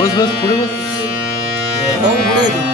बस बस पुढे बस पुढे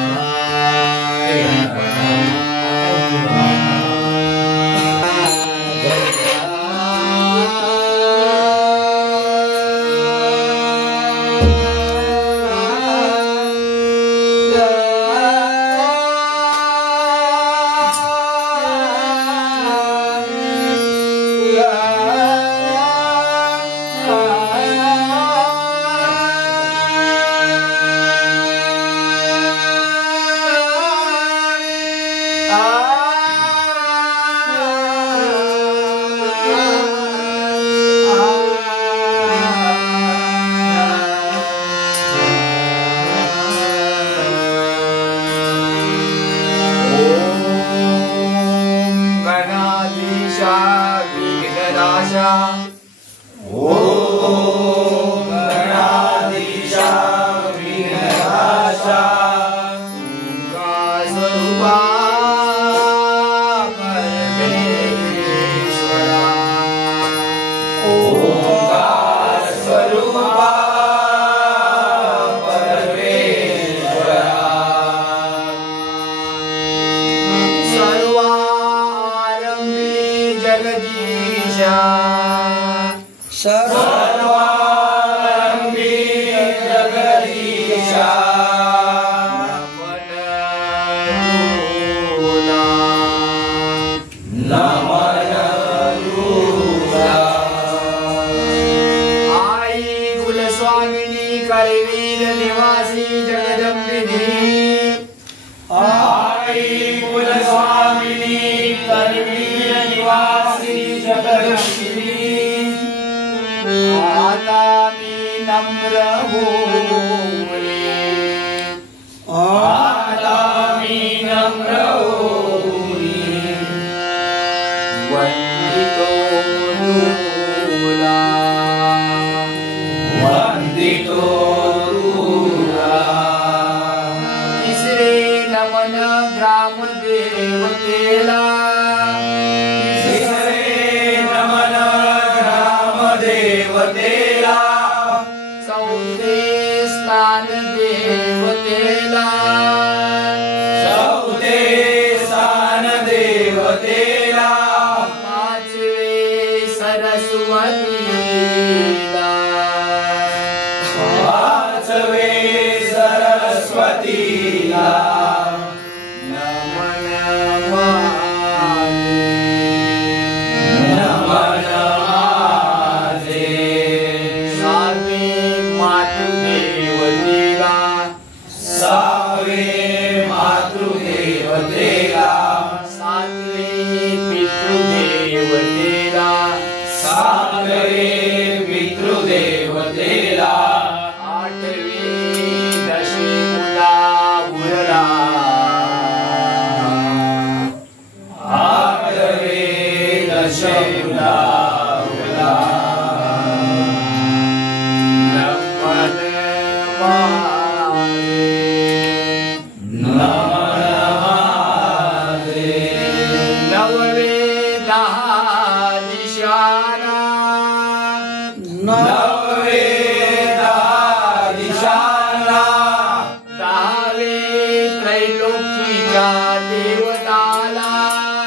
त्रैलोकीच्या देवताला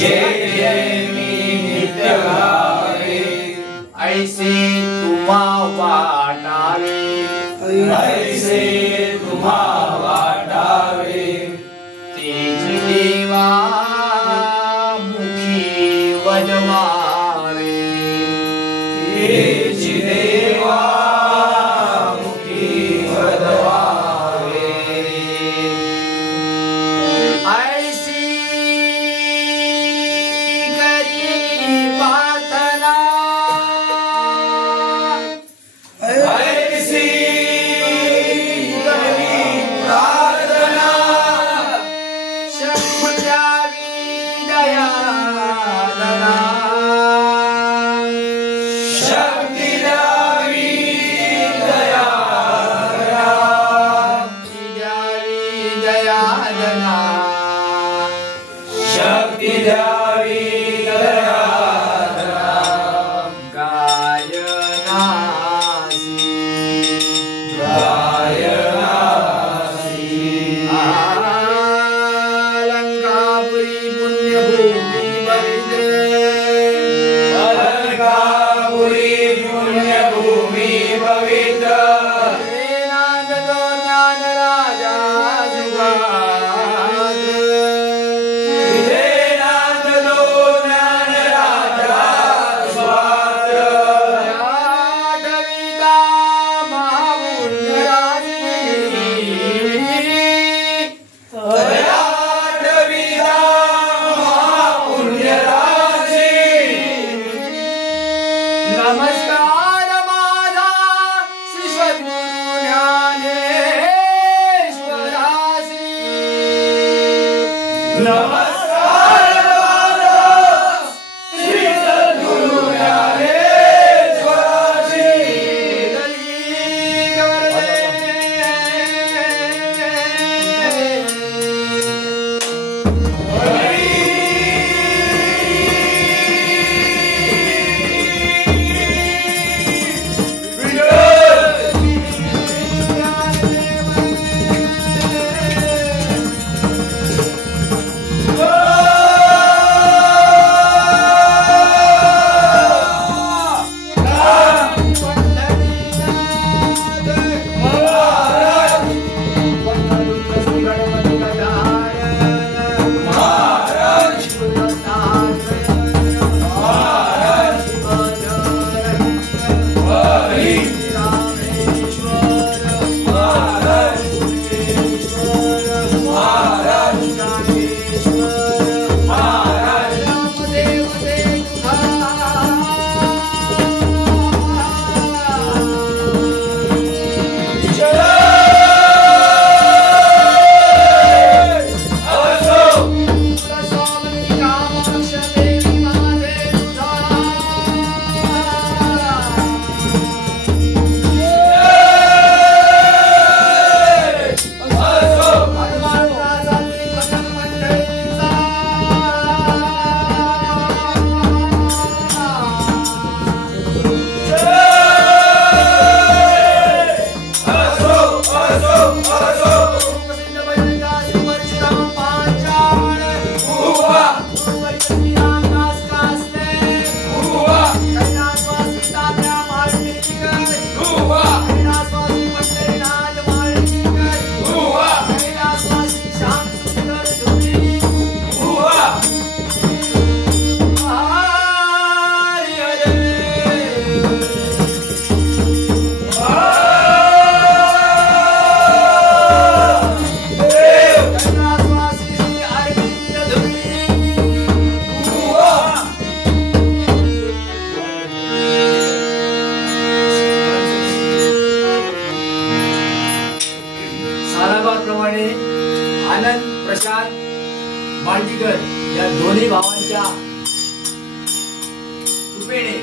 जय जय मी नित्य गावे ऐसे तुम्हा वाटावे ऐसे तुम्हा वाटावे तेज देवा मुखी वजवावे तेज देवा मुखी वजवावे ऐसी करी प्रार्थना ऐसी करी प्रार्थना शक्ति द्यावी दयाळना शक्ति द्यावी दयाळना द्यावी दयाळना शक्ति द्यावी दयाळना गायनासी अलंकापुरी पुण्यभूमि पवित्र अलंकापुरी पुण्यभूमि पवित्र नादो ज्ञान राजा जुगात्र नादो ज्ञान राजा जुगात्र आठविता महापुण्यराजी आठविता महापुण्यराजी नमस्कार माझा श्री सद्गुरु ज्ञानेश्वरासी नमस्कार माझा श्री सद्गुरु ज्ञानेश्वरासी दलित वरदे आनंद प्रशांत मांडीकर या दोन्ही भावांच्या कृपेने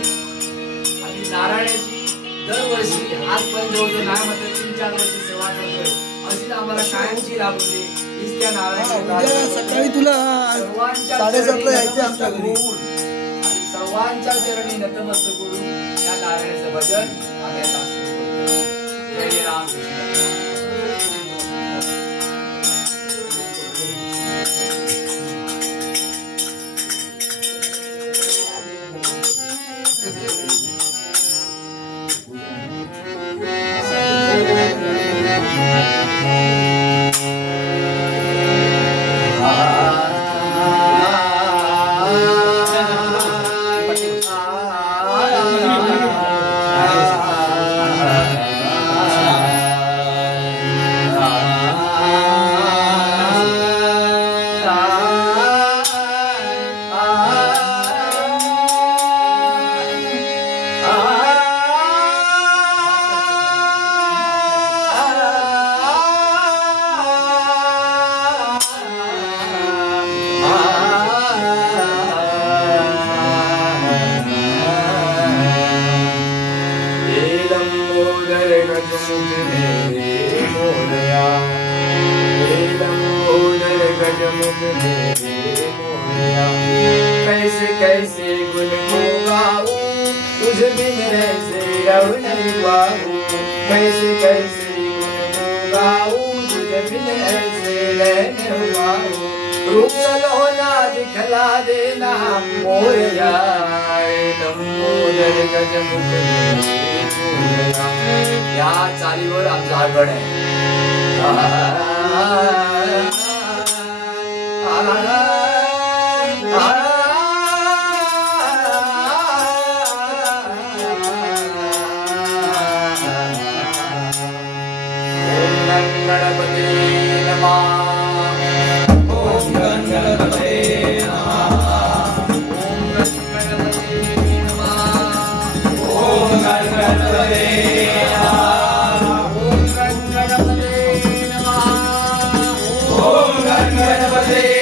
आणि नारायणाची दरवर्षी हात पंजवतो नाही मात्र 3-4 वर्ष सेवा करतोय अशीच आम्हाला कायमची लाभू दे हीच त्या नारायणाची सकाळी तुला सर्वांच्या 7:30 यायचं आमच्या घरी आणि सर्वांच्या चरणी नतमस्तक करून या नारायणाचं भजन आम्ही आता सुरू करतो. जय राम कृष्ण. कैसे मोरिया, कैसे कैसे गुण को गाऊं, तुझ बिन ऐसे रह नहीं पाऊं, कैसे कैसे गुण को गाऊं, तुझ बिन ऐसे रह नहीं पाऊं। रूप सलोना दिखला देना मोरिया, लंबोदर गजमुख मोरिया। या चालीवर आमचा आगड आहे। गणपती नमः। ओम गणपते नमः। ओम गणपते नमः। ओम गणपते नमः। ओम गणपते नमः। ओम गणपते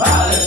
Vale.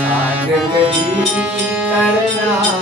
सांग कधी करणार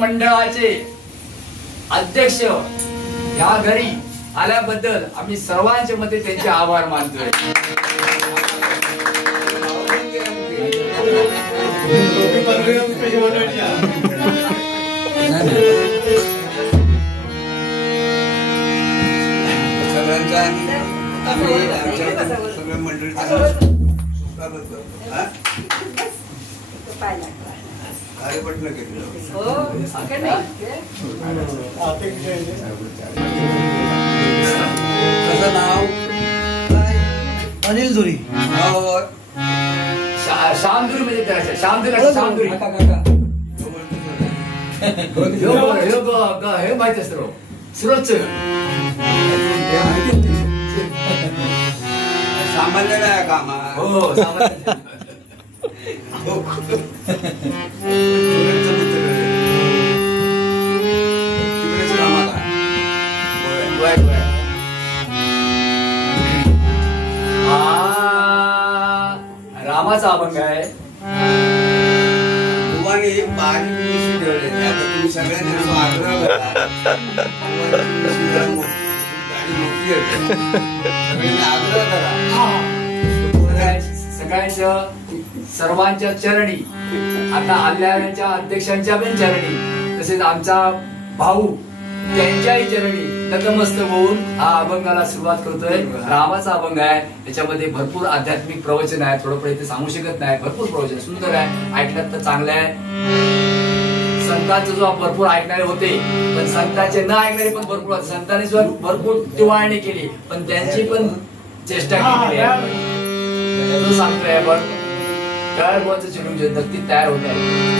मंडळाचे अध्यक्ष या घरी आल्याबद्दल आम्ही सर्वांच्या मध्ये त्यांचे आभार मानतोय. अनिल धुरी शामदुरी म्हणजे शामदुरी हे माहिती असतं सुरज सामान्य नाही काम हो रामाचा अभंग आहे. तुम्हाला एक बारीक पिशवी ठेवलेली आता तुम्ही सगळ्यांनी आग्रह करा सगळ्यांनी आग्रह करा सगळ्यांच्या सर्वांच्या चरणी आता आल्याच्या अध्यक्षांच्या पण चरणी तसेच आमचा भाऊ त्यांच्याही चरणी नतमस्तक होऊन हा अभंगाला सुरुवात करतोय. रामाचा अभंग आहे, त्याच्यामध्ये भरपूर आध्यात्मिक प्रवचन आहे. थोडं पुढे ते सांगू शकत नाही, भरपूर प्रवचन सुंदर आहे, ऐकलं तर चांगलं आहे. संतांचा जो भरपूर ऐकणारे होते, पण संतांचे न ऐकणारे पण भरपूर होते. संतांनी सुद्धा भरपूर दिवाळणी केली, पण त्यांची पण चेष्टा केली आहे. सांगतोय आपण काय बोलचं चिडून नक्की तयार होत आहे.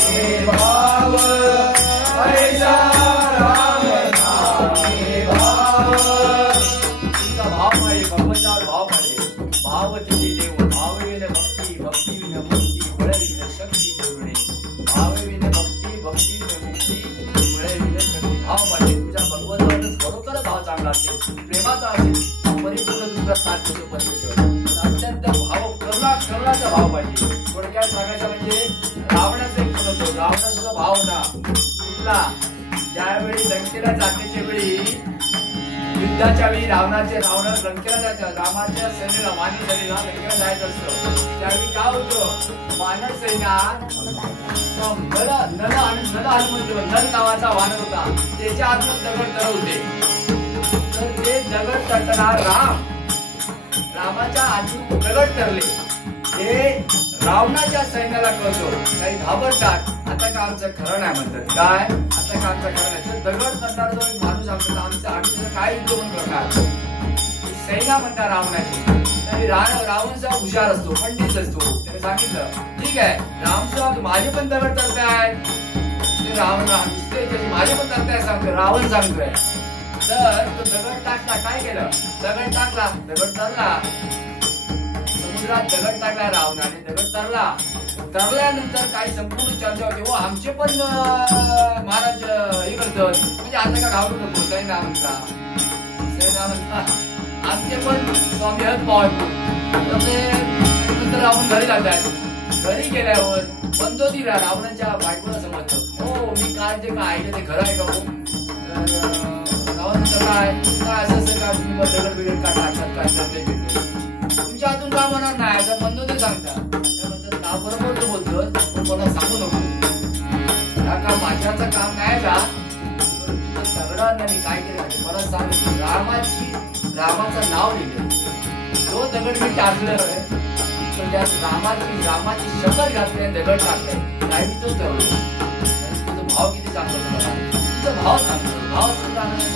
नामे भाव ऐसा राम नामे भाव तुमचा भाव आहे भगवंतावर भाव आहे भाव तुझे देव भाव विन भक्ती भक्ती विन मुक्ती बळ विन शक्ती करुणे भाव विन भक्ती भक्ती विन मुक्ती बळ विन शक्ती भाव पाहिजे तुझ्या भगवंतावरच खरोखर भाव चांगला असेल प्रेमाचा असेल परिपूर्ण तुझा साथ देतो परमेश्वर अत्यंत भाव करुणाचा भाव पाहिजे थोडक्यात सांगायचं म्हणजे रावणाचा एक होतो रावणाचा भाव होता कुठला ज्यावेळी लंकेला जाण्याच्या वेळी युद्धाच्या वेळी रावण लंकेला जायचं रामाच्या सैन्याला वानर सैन्याला लंकेला जायचं असतं त्यावेळी काय होतं वानर सैन्यात नल हनुमंत नल नावाचा वानर होता त्याच्या हातून दगड तरवते तर ते दगड तरताना रामाच्या हातून दगड तरले हे रावणाच्या सैन्याला कळतो काही घाबरतात आता का आमचं खरं नाही म्हणतात काय आता का आमचं खरं नाही तर दगड तरणारा जो एक माणूस आमचं आम्ही काय युद्ध म्हणून करणार सैना म्हणतात रावणाची रावणचा हुशार असतो पंडित असतो त्याने सांगितलं ठीक आहे रामचं माझे पण दगड तरताय माझे पण तरताय सांगतो रावण सांगतोय तर तो दगड टाकला काय केलं दगड टाकला दगड तरला समुद्रात दगड टाकला रावणाने दगड तरल्यानंतर काही संपूर्ण चर्चा होती हो आमचे पण महाराज हे करतात म्हणजे आता का घाबरू नको सैना म्हणता आमचे पण स्वामी हत पाहतो नंतर रावण घरी जातात घरी गेल्यावर बंदोतीला रावणाच्या बायकोला समजतं हो मी काय जे काय ऐकलं ते खरं आहे का हो काय असं काय तुम्ही दगड बिगड का टाकतात काय तुमच्या हातून का म्हणणार नाही असं म्हणतो ते सांगता त्यानंतर का बरोबर बोलतो पण मला सांगू नको का माझ्याचं काम नाही जा दगडांना मी काय केलं मला सांग रामाचं नाव लिहिलं जो दगड मी टाकलं तर त्या रामाची शपथ घातली दगड टाकलाय काय मी तो ठरवलं तुझं भाव किती चांगलं तुम्हाला तुझं भाव सांगतो भाव चांगला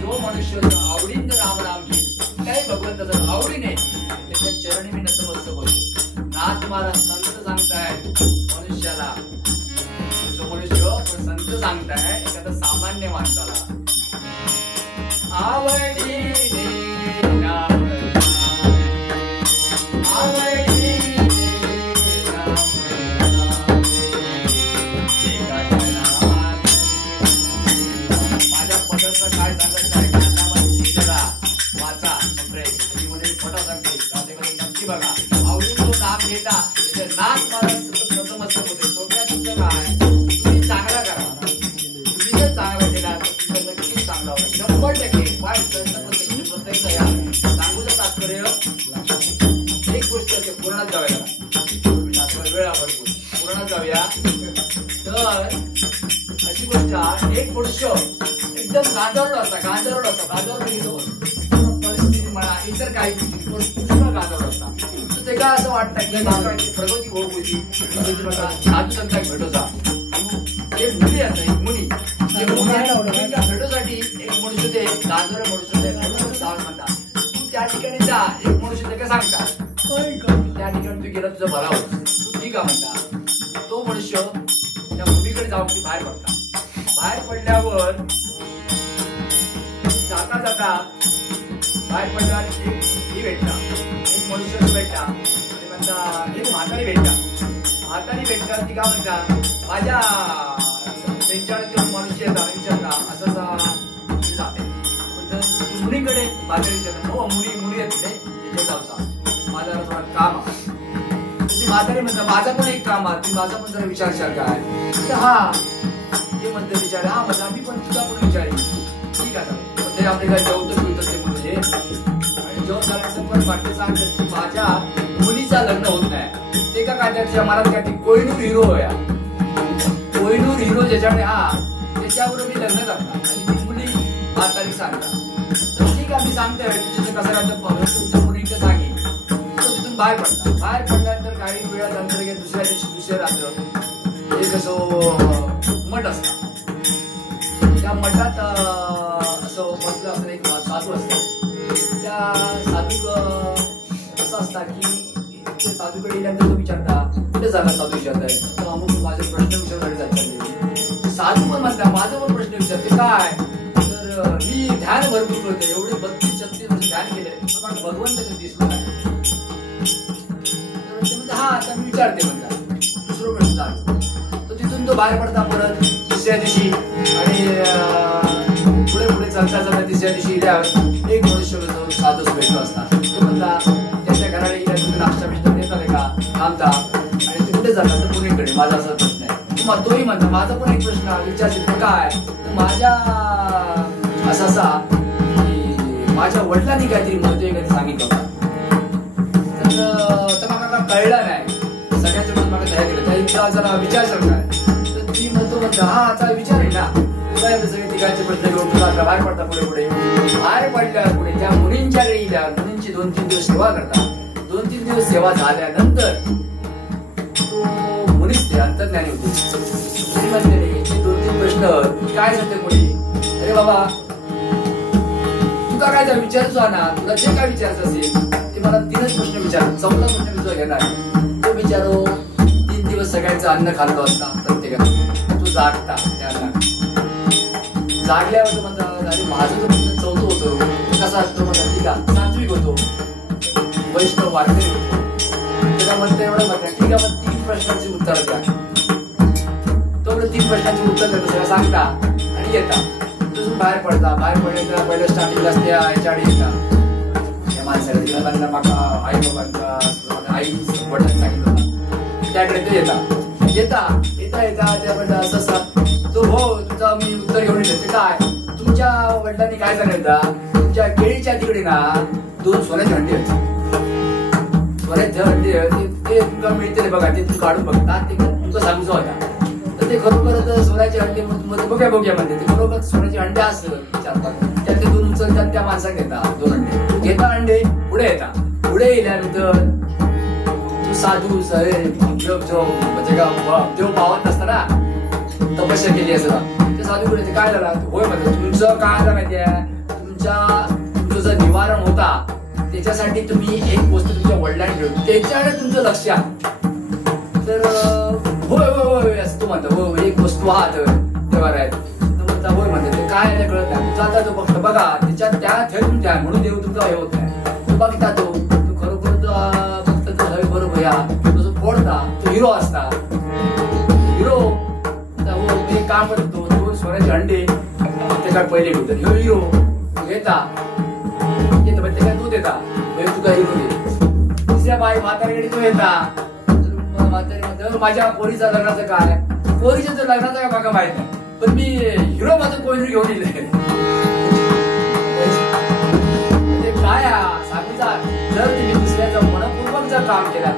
जो मनुष्य आवडीने राम राम घेईल काही भगवंताचा आवडीने त्याच्या चरणी मी नतमस्तक होतो. नाथ महाराज संत सांगताय मनुष्याला, जो मनुष्य पण संत सांगताय एखादा सामान्य माणसाला आवडीने राम आवडीने राम माझ्या पदार्थ काय सांगायचं आहे कानामध्ये जरा वाचा फोटा सांगते नक्की बघा. आवडीने तो नाम घेता नाथ महाराज नतमस्तक होते. थोडक्यात तुमचं काय तुम्ही चांगला करा, तुम्ही जर चांगला केला तर तुमचं नक्कीच चांगला होता 100%. वाईट प्रत्येक या सांगूचं तात्पर्य एक गोष्ट असते पूर्णात जाऊया वेळा भरपूर पूर्णात जाऊया. तर अशी गोष्ट एक मनुष्य एकदम गांजावलो असता परिस्थिती म्हणा इतर काही पूर्ण गांजावलो असता. तर ते काय असं वाटतं की माणसाची प्रगती होऊ होती साधू संतांना भेटोचा एक मुली असतात एक मुली भेटोसाठी एक मनुष्य ते गांजर मनुष्य म्हणतात तू त्या ठिकाणी जा. एक मनुष्य ते काय सांगता त्या ठिकाणी तू गेला तुझं भला होत तू ठीक आहे म्हणता. तो मनुष्य त्या मुलीकडे जाऊन ती बाहेर पडता. बाहेर पडल्यावर जाता जाता बाहेर पडल्यावर ही भेटता एक मनुष्य भेटता आणि म्हणता एक म्हातारी भेटता ती का म्हणता माझ्या त्यांच्याकडे मनुष्य येतात असं जाते. मुलीकडे म्हातारी विचारतात हो मुली येत नाही तिथे जाऊचा माझा थोडा काम आहे. ती म्हातारी म्हणता माझा पण एक काम आहे माझा पण जरा विचारशाल काय. हा ते म्हणते विचार हा म्हणता मी पण तुझा पण विचारेन ठीक आहे ते आपल्याला जेवतच होत ते म्हणजे आणि जेवण झाल्यानंतर पण वाटते सांगतात की माझ्या मुलीचा लग्न होत नाही ते का काय त्याच्या मला काय कोहिनूर हिरो होया कोहिनूर हिरो ज्याच्याकडे हा त्याच्याबरोबर मी लग्न करणार आणि ती मुली म्हातारी सांगतात तर ठीक आहे मी सांगते तिथे कसं राहतं मुलीचं सांगेन. तो तिथून बाहेर पडल्यानंतर काही वेळानंतर दुसऱ्या दिवशी दुसऱ्या रात्र एक असं मठ असतात. त्या मठात असं बसलं असतं एक साधू असतात. त्या साधू असं असतात की साधूकडे गेल्यानंतर तो विचारता कुठे झाला साधू विचारताय तर अमुक माझे प्रश्न विचारसाठी चालले. साधू पण म्हणता माझा पण प्रश्न विचारते काय तर मी ध्यान भरपूर करते एवढे 32-36 वर्ष ध्यान केले पण भगवंत कधी दिसलो नाही. हा आता मी विचारते म्हणता दुसरं प्रश्न तो तिथून तो बाहेर पडता परत दुसऱ्या दिवशी आणि पुढे पुढे चालता तिसऱ्या दिवशी एक मनुष्य साधूच भेटलो असता. तो म्हणता त्याच्या घराला तुम्ही नाश्ता बिष्टा देता का थांबता आणि ते कुठे जातात तर पुणेकडे माझा असा प्रश्न आहे. तोही म्हणता माझा पण एक प्रश्न विचारशील काय तर माझ्या असा की माझ्या वडिलांनी काहीतरी महत्व कधी सांगितलं होता तर मला कळलं नाही. सगळ्यांच्या मत मला तयार केलं त्या जरा विचार करणार तर ती म्हणतो हा आता विचार आहे ना तुला सगळे तिघांचे प्रश्न घेऊन तुला बाहेर पडता पुढे बाहेर पडल्यावर पुढे त्या मुलींच्या वेळी मुलींची 2-3 दिवस सेवा करता. 2-3 दिवस सेवा झाल्यानंतर तो मुलीच ते अंतर्ज्ञानी होते. म्हणते 2-3 प्रश्न काय सांगते मुली अरे बाबा तुला काय जर विचारतो ना तुला जे काय विचारायचं असेल ते मला 3च प्रश्न विचार 4था प्रश्न मी तुला घेणार तो विचारो 3 दिवस सगळ्यांचं अन्न खाल्लं असता प्रत्येकाने तू जागता त्या जागल्यावर म्हणतात अरे माझं तो प्रश्न 4थं होतो कसा असतो म्हणतात ठीक आहे सात्विक होतो वैष्णव वारकरी होतो तुला म्हणतं एवढं मात्र ठीक आहे, मग 3 प्रश्नांची उत्तर द्या. तो 3 प्रश्नांची उत्तर देतो सगळं सांगता आणि येता. तुम्ही बाहेर पडता. बाहेर पडल्यानंतर पहिलं स्टार्टिंगला त्या ह्याच्या आडी येता. या माणसाला तिला त्यांना माका आई बाबांचा आई वडिलांनी सांगितलं होतं त्याकडे ते येता त्यामध्ये असं असं तो हो तुझा मी उत्तर घेऊन येतो. ते काय तुमच्या वडिलांनी काय सांगितलं, तुमच्या केळीच्या तिकडे ना 2 सोन्याचे हंडी आहेत. सोन्याचे हंडी ते तुमका मिळते बघा, ते तुम्ही काढून बघता. ते तुमचा सांगूचा होता. तर ते खरोखरच सोन्याचे हंडे बघ्या म्हणते. ते खरोखर सोन्याचे हंडे असत 4-5 त्यातले 2 उचलतात. त्या माणसाक घेता 2 हंडे. घेता हंडे पुढे येता. पुढे येल्यानंतर तू साधू म्हणजे देव पावत नसताना तपस्या केली असं ते साधू पुढे काय झाला. होय म्हणतात तुमचं काय झालं माहितीये, तुमचं जर निवारण होता त्याच्यासाठी तुम्ही एक वस्तू तुमच्या वडिलांनी ठेवली, त्याच्याकडे तुमचं लक्ष आहे. तर होय होय होय असं तू म्हणतो. होय एक वस्तू हा तेव्हा आहे म्हणता. होय म्हणतात ते काय कळत नाही. तुमचा आता तो फक्त बघा त्याच्यात त्या थेट तुमच्या म्हणून देव तुमचा हे होत नाही. तो बघता तो खरोखर फक्त तो हवे बरोबर या तो फोडता. तो हिरो असता. हिरो मी काम करतो. 2 सोन्याचे अंडे त्याच्यात पहिले घेतो. हिरो घेता येतो ते काय तू देता तुका हिरो दे. तिसऱ्या बाई म्हातारीकडे तो येता. म्हातारी माझ्या पोरीच्या लग्नाचं काय, पोरीच्या जर लग्नाचं काय मला माहित नाही, पण मी हिरो माझं कोणी घेऊन येईल. म्हणजे काय सांगूचा जर तुम्ही दुसऱ्याचं मनपूर्वक जर काम केला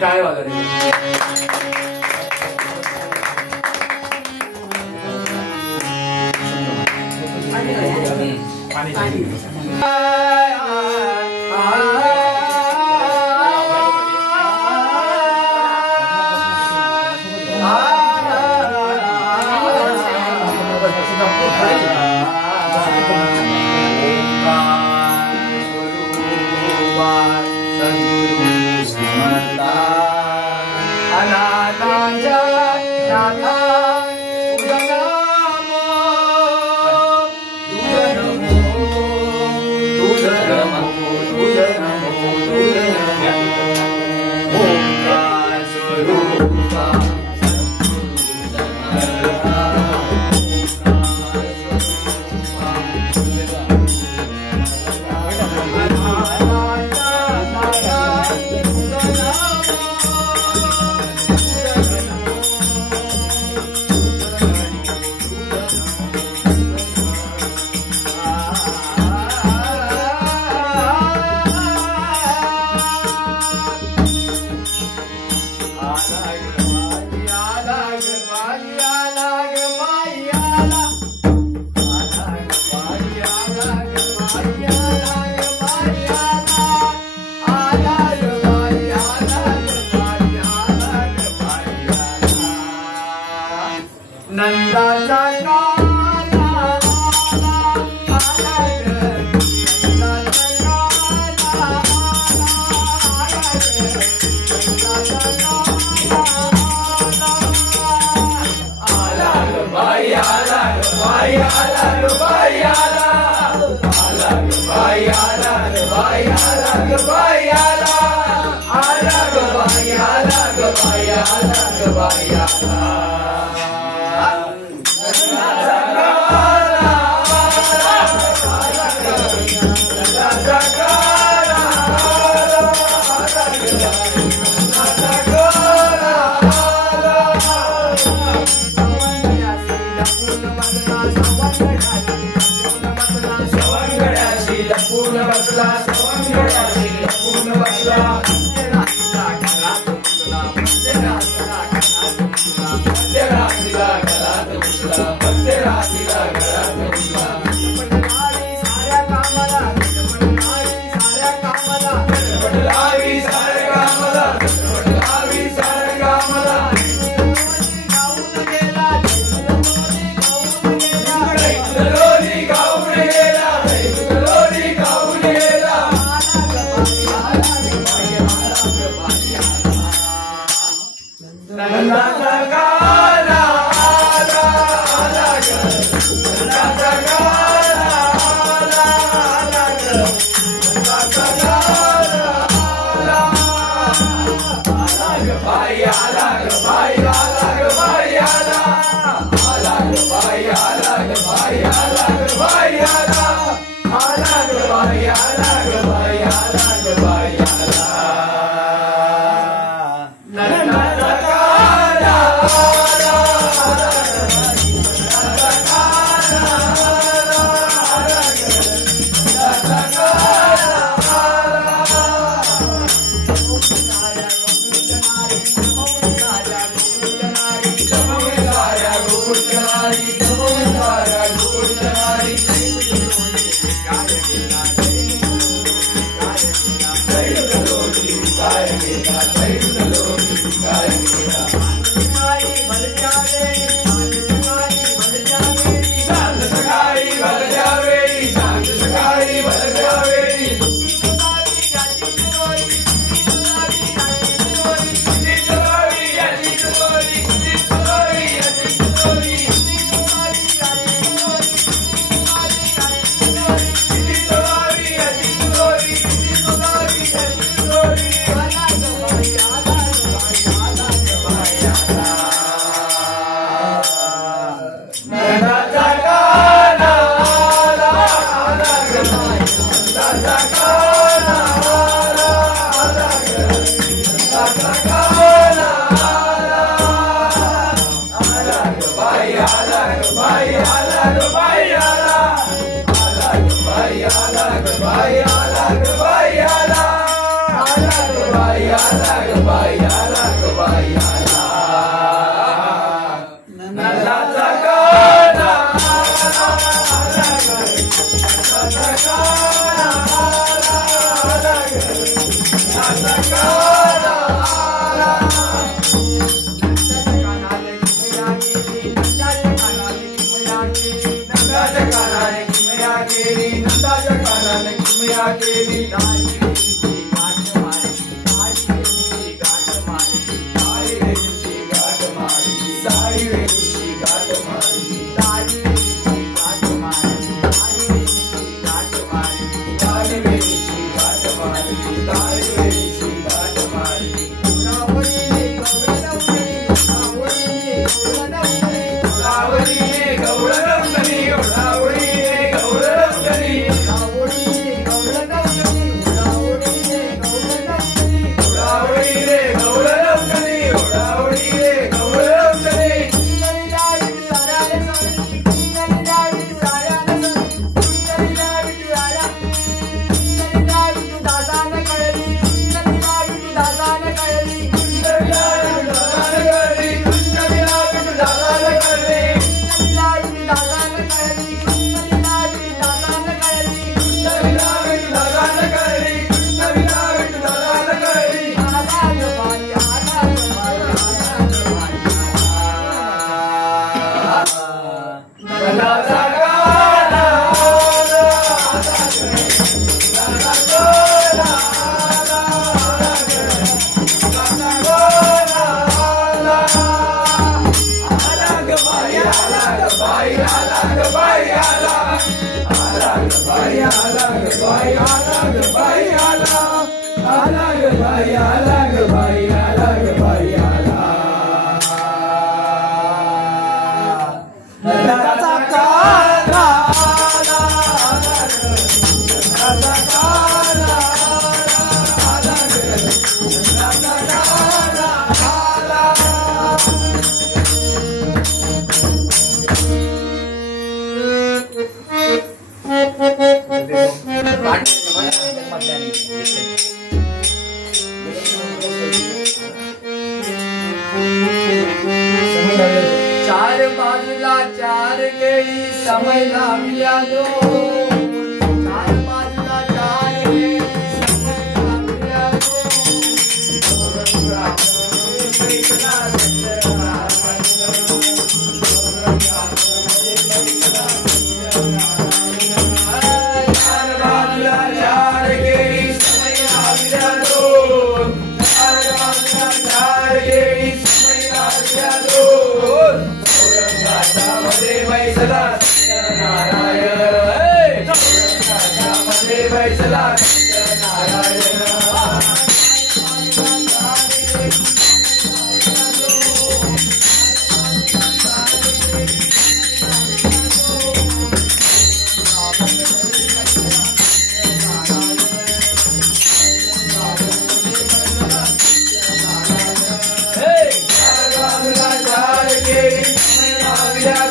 टाळे वाजवले. सवंगड्याशी लपून बसला सवंगड्याशी लपून बसला मध्यरात्रीला घरात घुसला मध्यरात्रीला घरात घुसला साऱ्या कामाला गडबडलावी साऱ्या कामाला गडबडलावी साऱ्या कामाला गाऊन गेला लोरी गाऊन गेला लोरी गाऊन गेला नंदाचा काला आला आला ग नंदाचा काला आला आला ग नंदाचा काला आला आला ग बाई आला ग बाई आला ग बाई आला आला ग बाई आला ग बाई आला ग बाई आला आला ग बाई आला ग बाई आला ग बाई आला नंदाचा काला आला आला ग नंदाचा काला आला आला ग नंदाचा काला आला साऱ्या गोकुळचनारी साऱ्या गोकुळचनारी काय गेला काय गेला शांत सकाळी भलत्या वेळी शांत सकाळी भलत्या वेळी नंदाचा काला आला आला ग नंदाचा काला आला आला ग नंदाचा काला आला आला ग बाई आला ग बाई आला ग बाई आला आला ग बाई आला ग बाई आला ग बाई आला आला ग बाई आला ग बाई आला ग बाई आला नंदाचा काला आला आला ग नंदाचा काला आला आला ग नंदाचा काला आला नंदाच्या कानाने किमया केली नंदाच्या कानाने किमया केली सारी वेळीची गाठ मारली सारी वेळीची गाठ मारली सारी वेळीची गाठ मारली सारी वेळीची गाठ मारली सारी वेळीची गाठ मारली उडावळीने गवळणवली उडावळीने गवळणवली उडावळीने गवळणवली उडावळीने गवळणवली नंदाचा काला आला आला ग नंदाचा काला आला आला ग बाई आला ग बाई आला ग बाई आला आला ग बाई आला ग बाई आला ग बाई आला आला ग बाई आला ग बाई आला ग बाई आला नंदाचा काला आला आला ग नंदाचा काला आला ग नंदाचा काला आला समय लावल्या दोन चार बाजूला चार गे समय लावल्या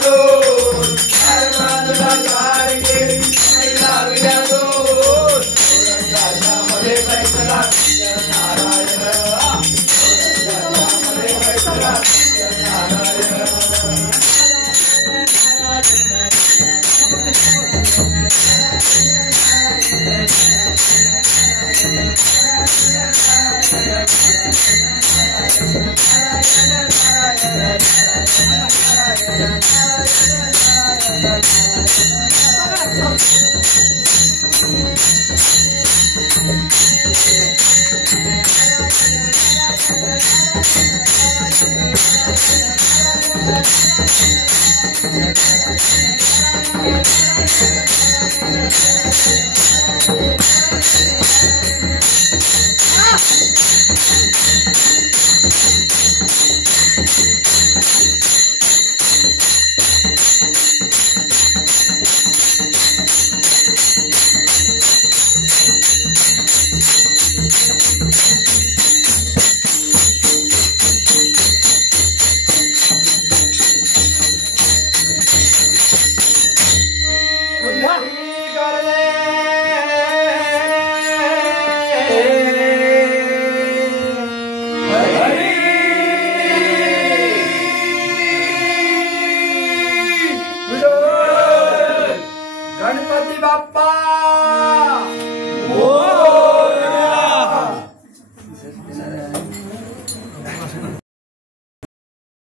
गणपती बाप्पा